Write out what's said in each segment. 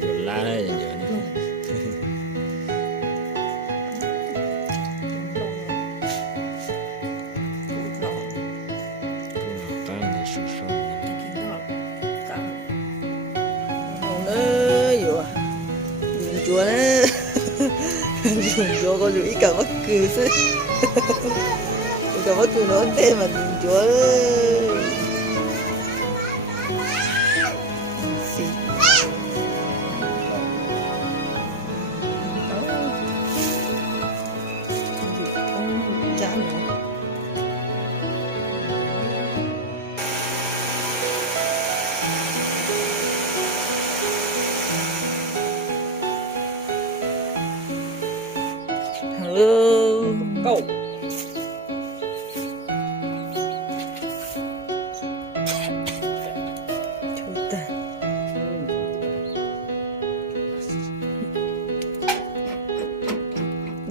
Giờ la đây giờ này. Con này sụt sâu. Chúa đấy chúa có lũy cả mắc cừ chứ cả mắc cừ nó tên mà chúa chán nữa Câu.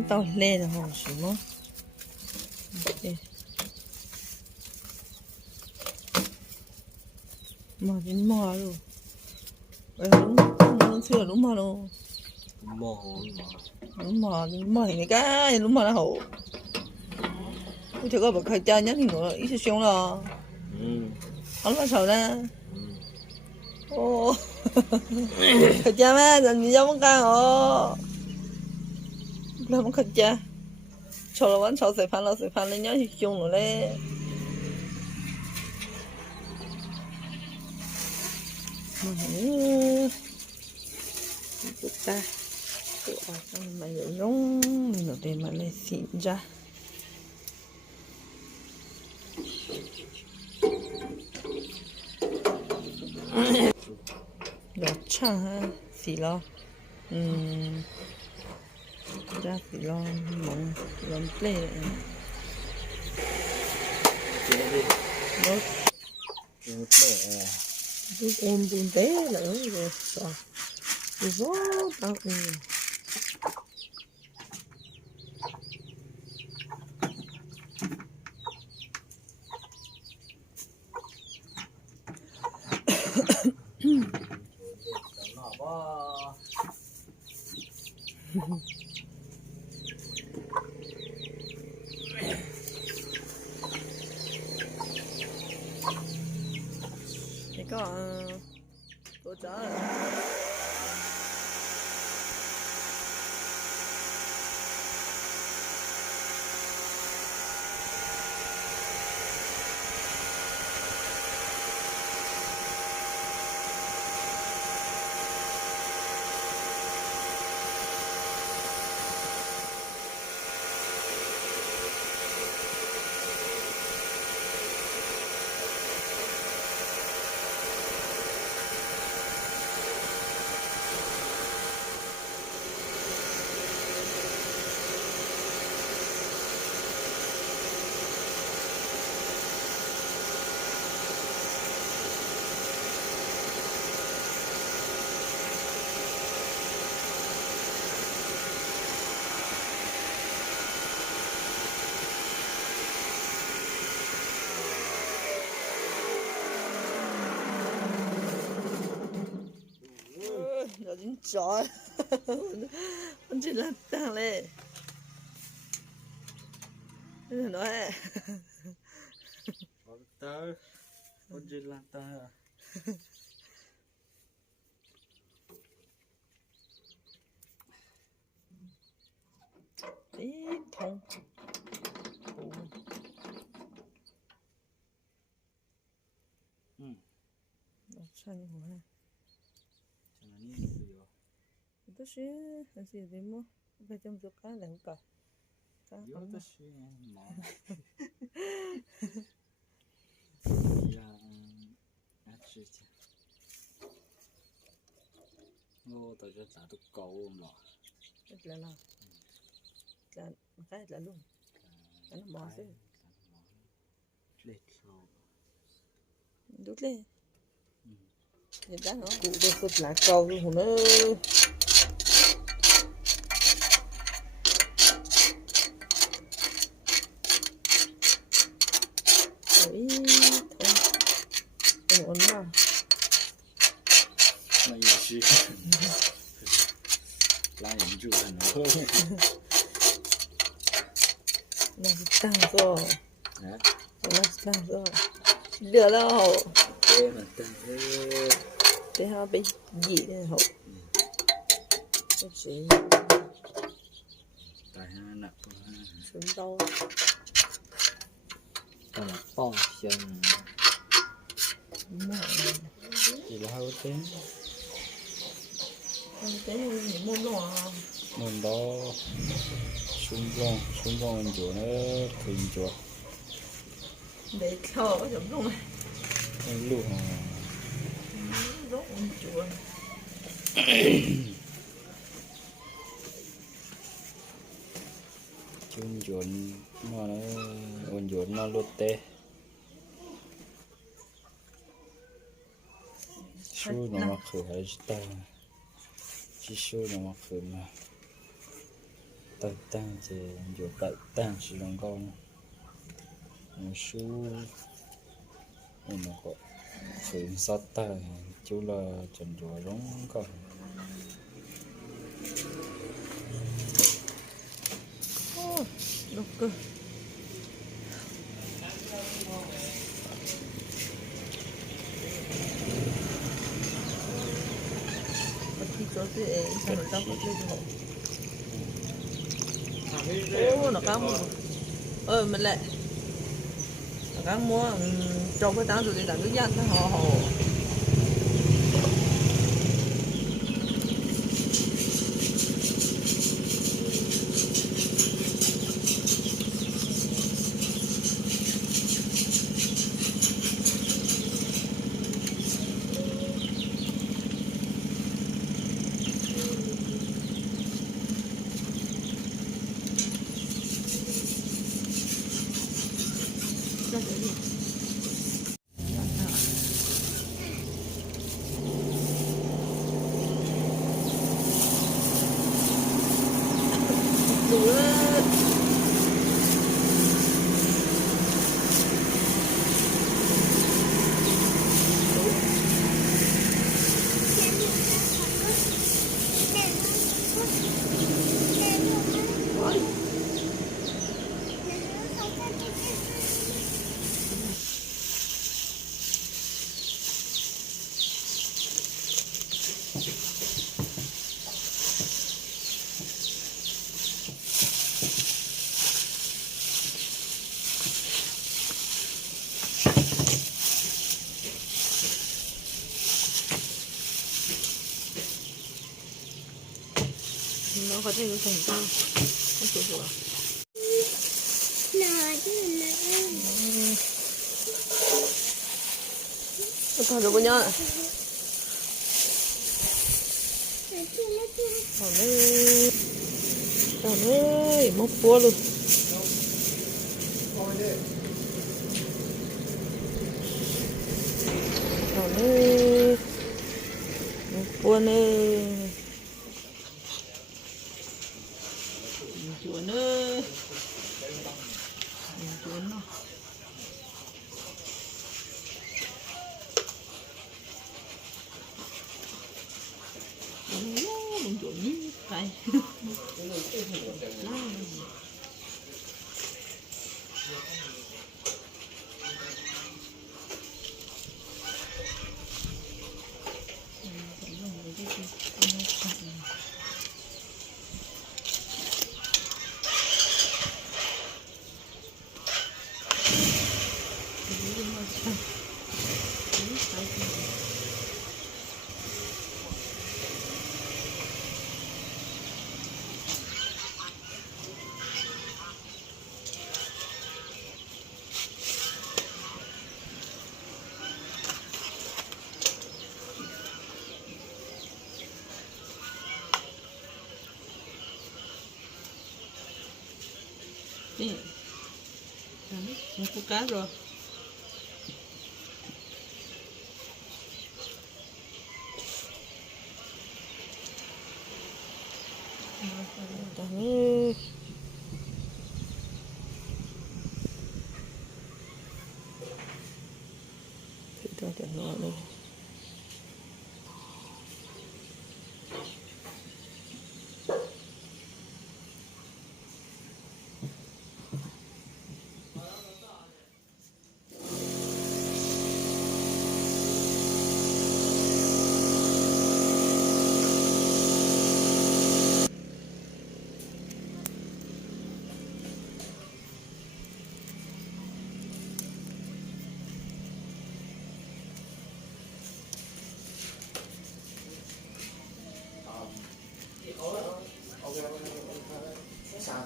tao lên là hỏng xuống nó mà đến mò rồi nó chưa đúng mò đâu đúng mò thì cái đúng mò nó hổ tôi chưa có bậc khai cha nhất thì nó ít xuống là hắn bắt đầu ra ô khai cha má dần gì giống cái hổ là một khai cha cho là vẫn cho sẽ phán lên nhớ thì xuống rồi đấy chúng ta tự ở trong mà hiểu nhung mình ở đây mà lại xịn ra lọt chăng ha xì lo ra xì lo mỏng làm play nó giúp ôm bùn té là rồi sao rồi vô tao thì có cô cháu nó dính chó con chỉ là tăng lên nó nói Tớ. Con gì là tớ. ít thông nó xanh quá tôi sẽ làm gì đấy mua về trong chỗ cá lạnh cả cá ấm Tôi sẽ mỏ. Dạ. Chị. Ngô tao cho trả tôi cầu mà. rất là cái là luôn nó mò chứ Lết sâu. đút lên nhìn đã nó cụ được cột lá cầu luôn nữa ôi thôi ổn mà Mày 去，拉人住很多。那是当做，啊，那是当做，热了吼，对嘛，但是等下被热了吼，就是大下那不，纯刀，到了爆香，chỉ là hao thế, cái này mua đồ à, mình đó xung phong mình chỗ nó thuyền chỗ, để cho cái giống không này, mình luôn giống con chuột, chun chuồn mà nó ôn chuồn nó lót té, su nó mặc khử hay ta, chỉ su nó mặc khử mà, tay tang thì chuột tay tang chỉ lòng con, su nó có khử sát tay, chú là chân chuột giống con. nó cơ, khi cho cái sao nó tao có chơi được, ô nó cá mua, mình lại, nó cá mua, trong cái tao rồi thì là cái dân nó hồ hồ. Nó có thể thành sao? Không chịu được. Thôi được nhá. Trời ơi, móc cua luôn. Trời ơi, móc cua nè. Chuột ơi, chuột nó, con chuột như vậy, nè, một con cá rồi. Trời ơi, cho nó đây.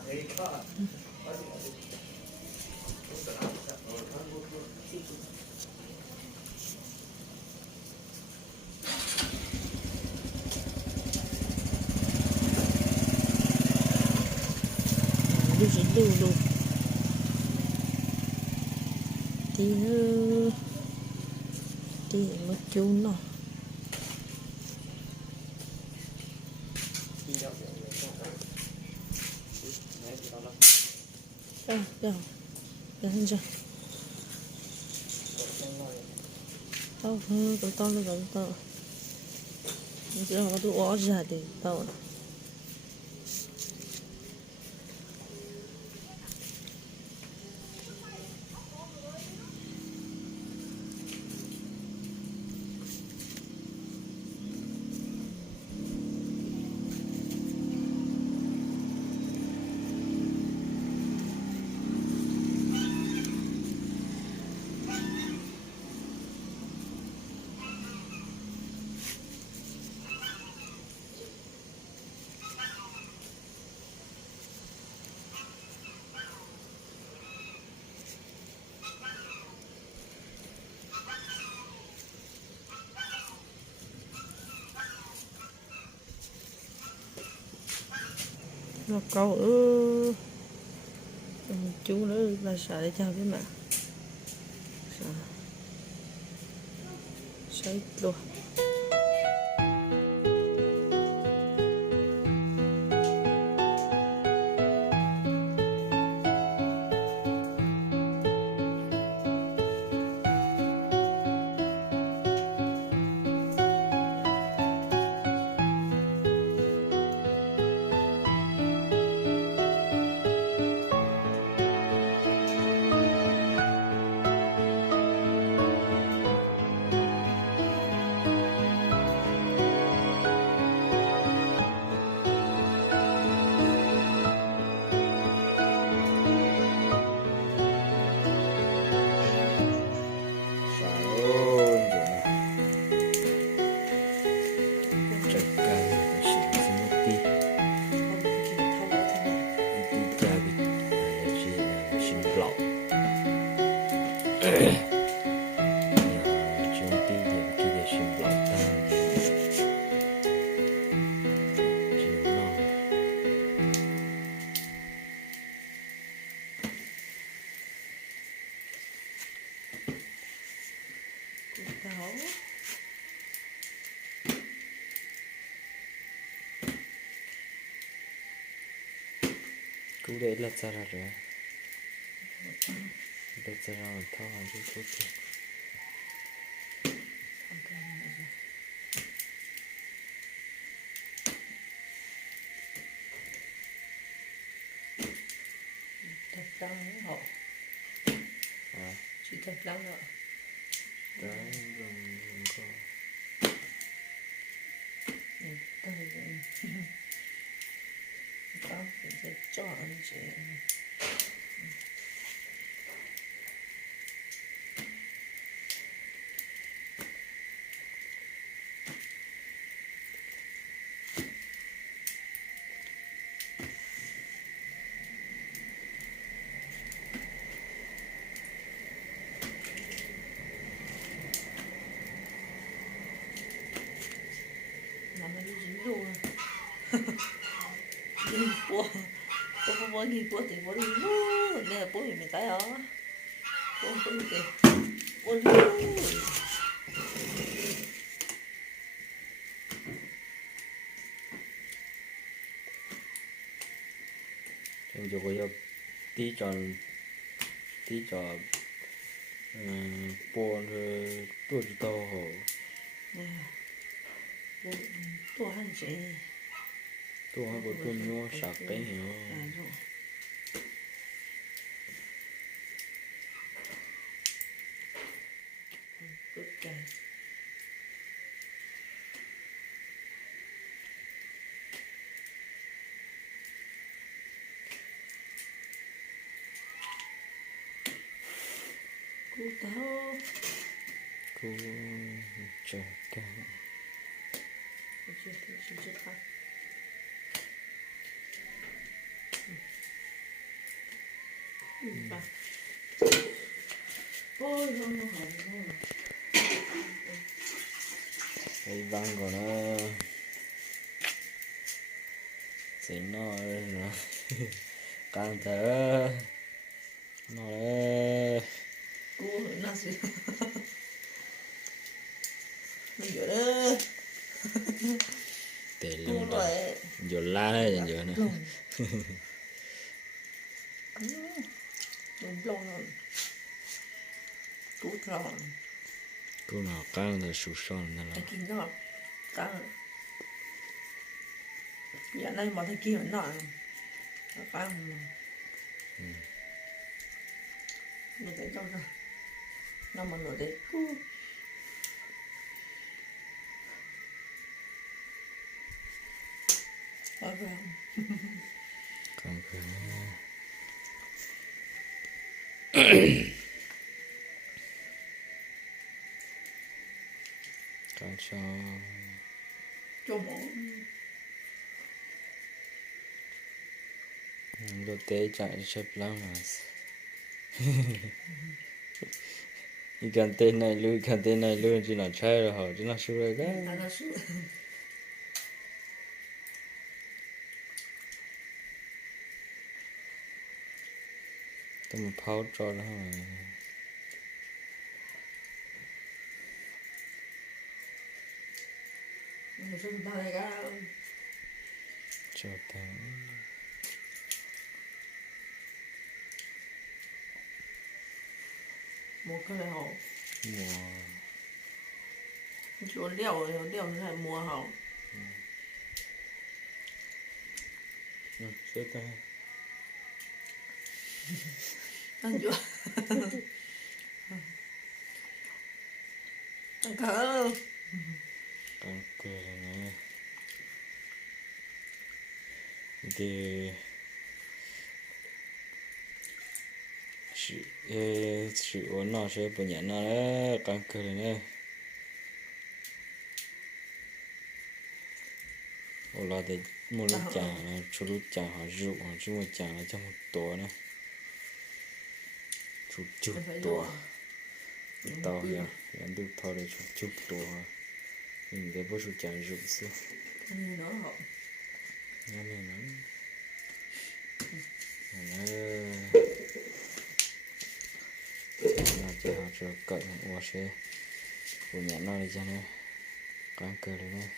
Đi dính lưu luôn. Tí nữa. Tí một chút nữa. Đâu hơn chưa? Tao hư, tao lên tao. Giờ nó tụ ó ra thì tao. Nó câu chú nữa là sợ để chào với mẹ sợ luôn. Cú để lật ra rồi. Lật ra rồi thao hàng chút chút. Thật lắm hậu. Chỉ thật lắm rồi. Đó rồi có. Đó, mình sẽ chọn chị. Làm nó đi dính luôn. Đi bố đi bố thì bố đi luôn. Đây là bố thì mình cái đó. Bố đi kìa. Bố luôn. Trong chỗ có tí tròn buồn rồi tôi chỉ tao hồ. Tôi ăn chị. Tôi hay có tôi mua sạc cái hiểu. Cô tao. Cô chờ cái. Chưa ôi không không không cái văng của nó sẽ nó càng thở nó cô nó sẽ mình giờ đó để cô luôn rồi giờ la đấy giờ nữa đúng rồi cô rồi cô nào càng là sụt son là cái kia nó càng giờ này mà cái kia nó càng nó để cho ra nó mà nó để cô ở đây càng càng càng cho bố lo té chạy xếp lắm mà y càng tên này lui chỉ là chơi rồi họ chỉ là sửa rồi cái nó sửa tôi mà phao cho nó nó sửa tay cái cho ta một cái này hậu mùa chỗ liều nó lại mua hậu sẽ ta anh chỗ anh cỡ càng cười này thì sự ổn nó sẽ bổ nhẹ nó đó càng cười này ô là để một lúc chàng chú lúc chàng họ rượu họ chú một chàng là trong một tổ nữa chú chụp tổ tao ya làm được thao để chú chụp tổ mình để bớt chú chàng rượu xí nó hậu nghe này nó là cho họ cho cận hoa sẽ của nhà nó đi cho nó càng cười này